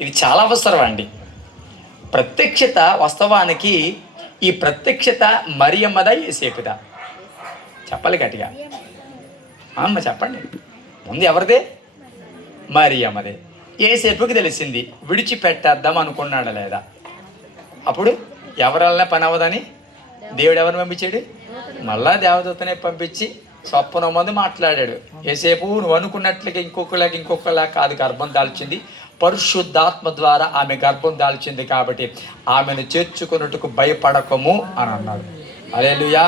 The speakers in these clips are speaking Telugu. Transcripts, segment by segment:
ఇది చాలా అవసరం అండి. ప్రత్యక్షత వాస్తవానికి ఈ ప్రత్యక్షత మరియమ్మదా యేసేపుదా? చెప్పాలి గట్టిగా. అమ్మ చెప్పండి. ముందు ఎవరిదే? మరియమ్మదే. యేసేపుకి తెలిసింది, విడిచిపెట్టేద్దాం అనుకున్నాడా లేదా? అప్పుడు ఎవరల్లా పని అవ్వదని దేవుడు ఎవరిని పంపించాడు? మళ్ళా దేవదూతనే పంపించి స్వప్నం మంది మాట్లాడాడు. యేసేపు నువ్వు అనుకున్నట్లుగా ఇంకొకలా కాదు గర్భం దాల్చింది, పరిశుద్ధాత్మ ద్వారా ఆమె గర్భం దాల్చింది, కాబట్టి ఆమెను చేర్చుకున్నట్టుకు భయపడకము అని అన్నాడు. హల్లెలూయా.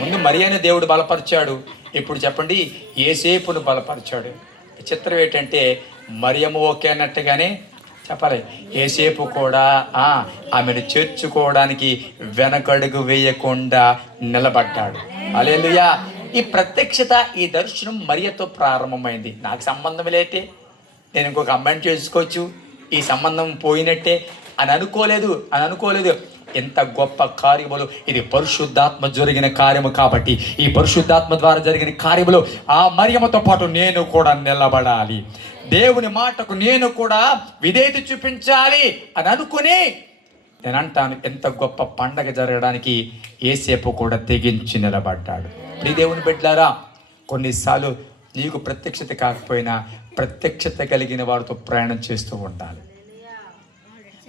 ముందు మరియను దేవుడు బలపరిచాడు, ఇప్పుడు చెప్పండి యేసేపును బలపరిచాడు. చిత్రం ఏంటంటే మరియము ఓకే అన్నట్టుగానే చెప్పాలి, యేసేపు కూడా ఆమెను చేర్చుకోవడానికి వెనకడుగు వేయకుండా నిలబడ్డాడు. హల్లెలూయా. ఈ ప్రత్యక్షత, ఈ దర్శనం మరియతో ప్రారంభమైంది. నాకు సంబంధం లేతే నేను ఇంకొక అమ్మాయిని చేసుకోవచ్చు, ఈ సంబంధం పోయినట్టే అని అనుకోలేదు. ఎంత గొప్ప కార్యములు! ఇది పరిశుద్ధాత్మ జరిగిన కార్యము కాబట్టి ఈ పరిశుద్ధాత్మ ద్వారా జరిగిన కార్యములు ఆ మరియమ్మతో పాటు నేను కూడా నిలబడాలి, దేవుని మాటకు నేను కూడా విధేయత చూపించాలి అని అనుకుని నేను అంటాను, ఎంత గొప్ప పండగ జరగడానికి యేసేపు కూడా తెగించి నిలబడ్డాడు. ప్రియ దేవుని బిడ్డలారా, కొన్నిసార్లు నీకు ప్రత్యక్షత కాకపోయినా ప్రత్యక్షత కలిగిన వారితో ప్రయాణం చేస్తూ ఉండాలి,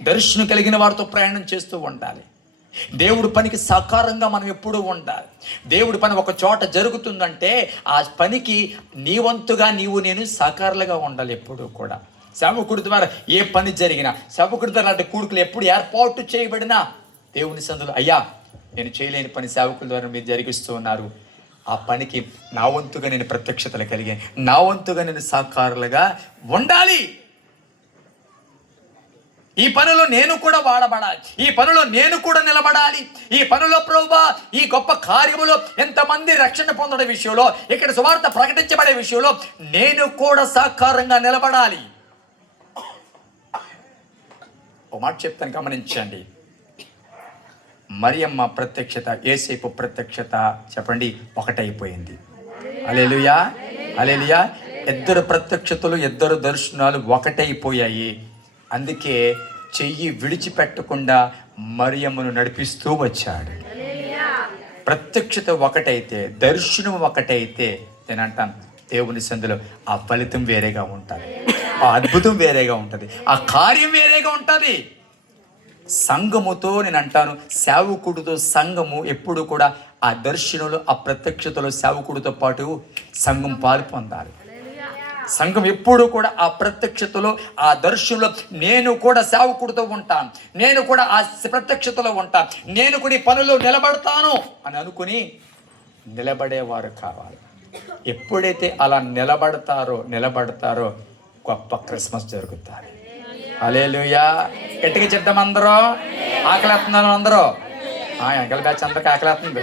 దర్శనం కలిగిన వారితో ప్రయాణం చేస్తూ ఉండాలి. దేవుడి పనికి సహకారంగా మనం ఎప్పుడూ ఉండాలి. దేవుడి పని ఒక చోట జరుగుతుందంటే ఆ పనికి నీ వంతుగా నేను సహకారులుగా ఉండాలి ఎప్పుడూ కూడా. సేవకుడి ద్వారా ఏ పని జరిగినా, సేవకుడి ద్వారా అంటే కూడుకులు ఎప్పుడు ఏర్పాటు చేయబడినా దేవుని సందులో అయ్యా నేను చేయలేని పని సేవకుల ద్వారా మీరు జరిగిస్తూ ఉన్నారు, ఆ పనికి నా వంతుగా నేను ప్రత్యక్షతలు కలిగాను, నా వంతుగా నేను సహకారులుగా ఉండాలి. ఈ పనిలో నేను కూడా వాడబడాలి, ఈ పనిలో నేను కూడా నిలబడాలి. ఈ పనిలో ప్రభువా ఈ గొప్ప కార్యములో ఎంతమంది రక్షణ పొందడం విషయంలో, ఇక్కడ సువార్త ప్రకటించబడే విషయంలో నేను కూడా సహకారంగా నిలబడాలి. ఓ మాట చెప్తాను, గమనించండి. మరియమ్మ ప్రత్యక్షత, యేసేపు ప్రత్యక్షత చెప్పండి ఒకటైపోయింది. హల్లెలూయా, హల్లెలూయా. ఇద్దరు ప్రత్యక్షతలు, ఇద్దరు దర్శనాలు ఒకటైపోయాయి. అందుకే చెయ్యి విడిచిపెట్టకుండా మరియమ్మను నడిపిస్తూ వచ్చాడు. ప్రత్యక్షత ఒకటైతే, దర్శనం ఒకటైతే నేను అంటాను దేవుని సందులో ఆ ఫలితం వేరేగా ఉంటుంది, ఆ అద్భుతం వేరేగా ఉంటుంది, ఆ కార్యం వేరేగా ఉంటుంది. సంఘముతో నేను అంటాను, సేవకుడితో సంఘము ఎప్పుడు కూడా ఆ దర్శనంలో, ఆ ప్రత్యక్షతలో సేవకుడితో పాటు సంఘం పాలు పొందాలి. సంఘం ఎప్పుడు కూడా ఆ ప్రత్యక్షతలో, ఆ దర్శనంలో నేను కూడా సేవకుడితో ఉంటాను, నేను కూడా ఆ ప్రత్యక్షతలో ఉంటాను, నేను కూడా ఈ పనుల్లో నిలబడతాను అని అనుకుని నిలబడేవారు కావాలి. ఎప్పుడైతే అలా నిలబడతారో గొప్ప క్రిస్మస్ జరుగుతుంది. హల్లెలూయా. గట్టిగా చెప్దాం అందరూ. ఆకలేస్తున్నారు అందరూ. ఎంకల బ్యాచ్ అందరికి ఆకలేస్తుంది.